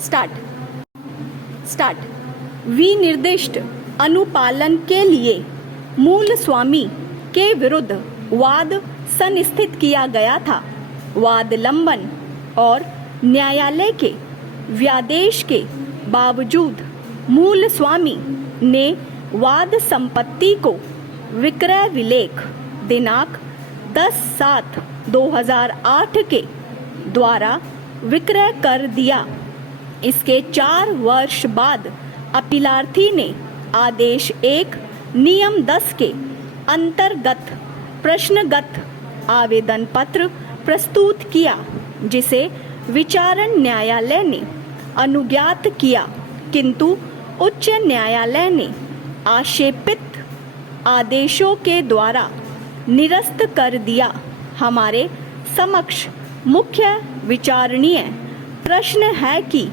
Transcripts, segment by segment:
Start. विनिर्दिष्ट अनुपालन के लिए मूल स्वामी के विरुद्ध वाद संस्थित किया गया था। वाद लंबन और न्यायालय के व्यादेश के बावजूद मूल स्वामी ने वाद संपत्ति को विक्रय विलेख दिनांक 10/7/2008 के द्वारा विक्रय कर दिया। इसके 4 वर्ष बाद अपीलार्थी ने आदेश 1 नियम 10 के अंतर्गत प्रश्नगत आवेदन पत्र प्रस्तुत किया, जिसे विचारण न्यायालय ने अनुज्ञात किया, किंतु उच्च न्यायालय ने आक्षेपित आदेशों के द्वारा निरस्त कर दिया। हमारे समक्ष मुख्य विचारणीय प्रश्न है कि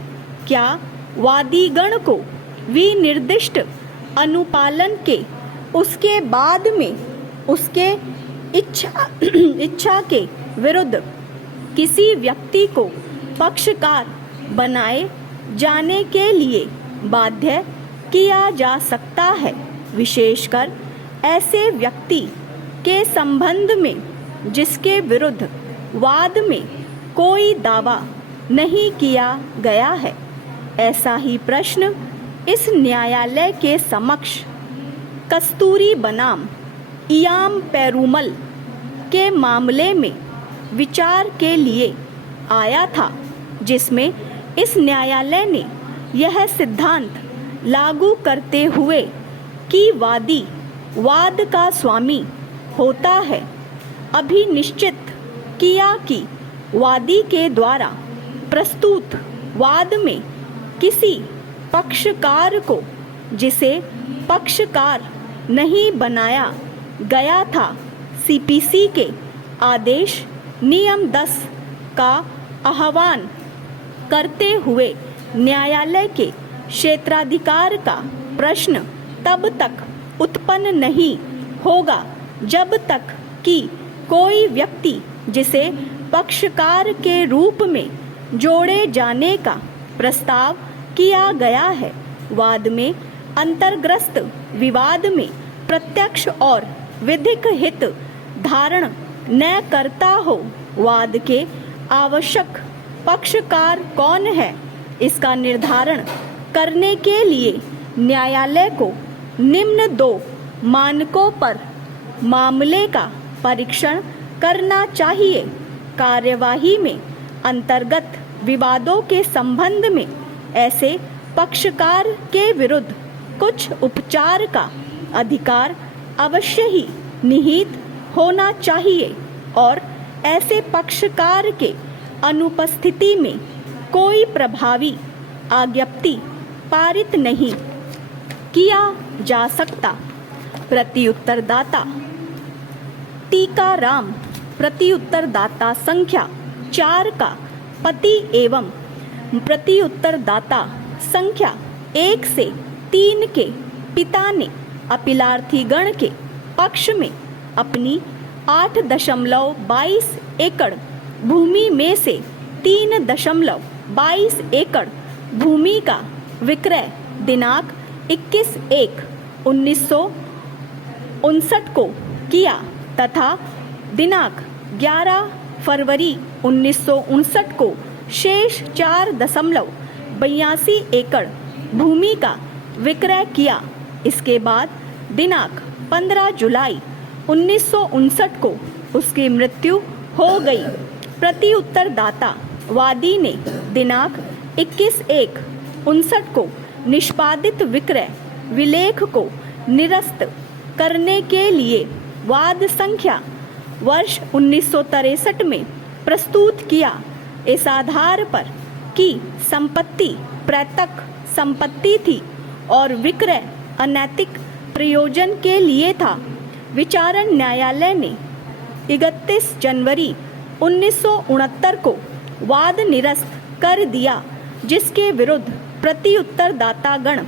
क्या वादीगण को विनिर्दिष्ट अनुपालन के उसके बाद में उसके इच्छा के विरुद्ध किसी व्यक्ति को पक्षकार बनाए जाने के लिए बाध्य किया जा सकता है, विशेषकर ऐसे व्यक्ति के संबंध में जिसके विरुद्ध वाद में कोई दावा नहीं किया गया है। ऐसा ही प्रश्न इस न्यायालय के समक्ष कस्तूरी बनाम इयाम पेरुमल के मामले में विचार के लिए आया था, जिसमें इस न्यायालय ने यह सिद्धांत लागू करते हुए कि वादी वाद का स्वामी होता है, अभिनिश्चित किया कि वादी के द्वारा प्रस्तुत वाद में किसी पक्षकार को जिसे पक्षकार नहीं बनाया गया था, सीपीसी के आदेश नियम 10 का आह्वान करते हुए न्यायालय के क्षेत्राधिकार का प्रश्न तब तक उत्पन्न नहीं होगा जब तक कि कोई व्यक्ति जिसे पक्षकार के रूप में जोड़े जाने का प्रस्ताव किया गया है, वाद में अंतर्ग्रस्त विवाद में प्रत्यक्ष और विधिक हित धारण न करता हो। वाद के आवश्यक पक्षकार कौन है, इसका निर्धारण करने के लिए न्यायालय को निम्न 2 मानकों पर मामले का परीक्षण करना चाहिए। कार्यवाही में अंतर्गत विवादों के संबंध में ऐसे पक्षकार के विरुद्ध कुछ उपचार का अधिकार अवश्य ही निहित होना चाहिए और ऐसे पक्षकार के अनुपस्थिति में कोई प्रभावी आज्ञप्ति पारित नहीं किया जा सकता। प्रत्युत्तरदाता टीकाराम प्रत्युत्तरदाता संख्या 4 का पति एवं प्रत्युत्तरदाता संख्या 1 से 3 के पिता ने अपीलार्थी गण के पक्ष में अपनी 8.22 एकड़ भूमि में से 3.22 एकड़ भूमि का विक्रय दिनांक 21/1/1959 को किया तथा दिनांक 11 फरवरी 1959 को शेष 4.82 एकड़ भूमि का विक्रय किया। इसके बाद दिनांक 15 जुलाई 1959 को उसकी मृत्यु हो गई। प्रत्युत्तरदाता वादी ने दिनांक 21/1/59 को निष्पादित विक्रय विलेख को निरस्त करने के लिए वाद संख्या वर्ष 1963 में प्रस्तुत किया। इस आधार पर कि संपत्ति प्रत्यक संपत्ति थी और विक्रय अनैतिक प्रयोजन के लिए था, विचारण न्यायालय ने 31 जनवरी 1969 को वाद निरस्त कर दिया, जिसके विरुद्ध प्रत्युत्तरदाता गण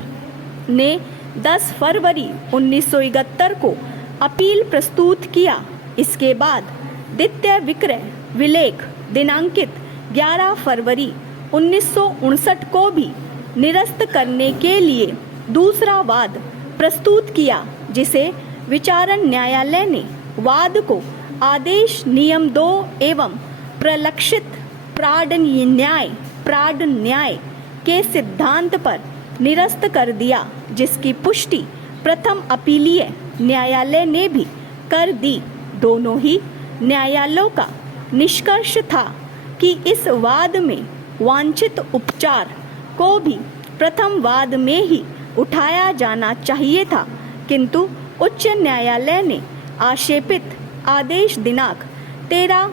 ने 10 फरवरी 1971 को अपील प्रस्तुत किया। इसके बाद द्वितीय विक्रय विलेख दिनांकित 11 फरवरी 1959 को भी निरस्त करने के लिए दूसरा वाद प्रस्तुत किया, जिसे विचारण न्यायालय ने वाद को आदेश नियम 2 एवं प्रलक्षित प्राड न्याय के सिद्धांत पर निरस्त कर दिया, जिसकी पुष्टि प्रथम अपीलीय न्यायालय ने भी कर दी। दोनों ही न्यायालयों का निष्कर्ष था कि इस वाद में वांछित उपचार को भी प्रथम वाद में ही उठाया जाना चाहिए था, किंतु उच्च न्यायालय ने आक्षेपित आदेश दिनांक 13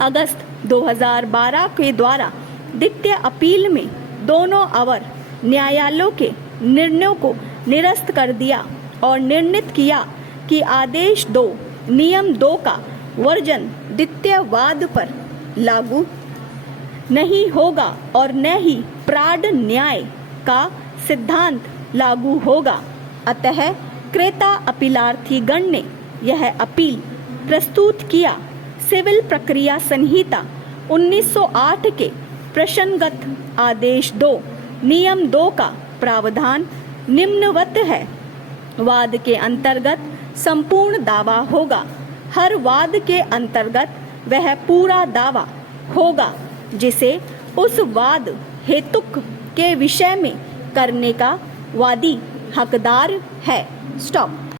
अगस्त 2012 के द्वारा द्वितीय अपील में दोनों अवर न्यायालयों के निर्णयों को निरस्त कर दिया और निर्णित किया कि आदेश 2 नियम 2 का वर्जन द्वितीय वाद पर लागू नहीं होगा और न ही प्राड न्याय का सिद्धांत लागू होगा। अतः क्रेता अपीलार्थी गण ने यह अपील प्रस्तुत किया। सिविल प्रक्रिया संहिता 1908 के प्रश्नगत आदेश 2 नियम 2 का प्रावधान निम्नवत है। वाद के अंतर्गत संपूर्ण दावा होगा। हर वाद के अंतर्गत वह पूरा दावा होगा जिसे उस वाद हेतुक के विषय में करने का वादी हकदार है। स्टॉप।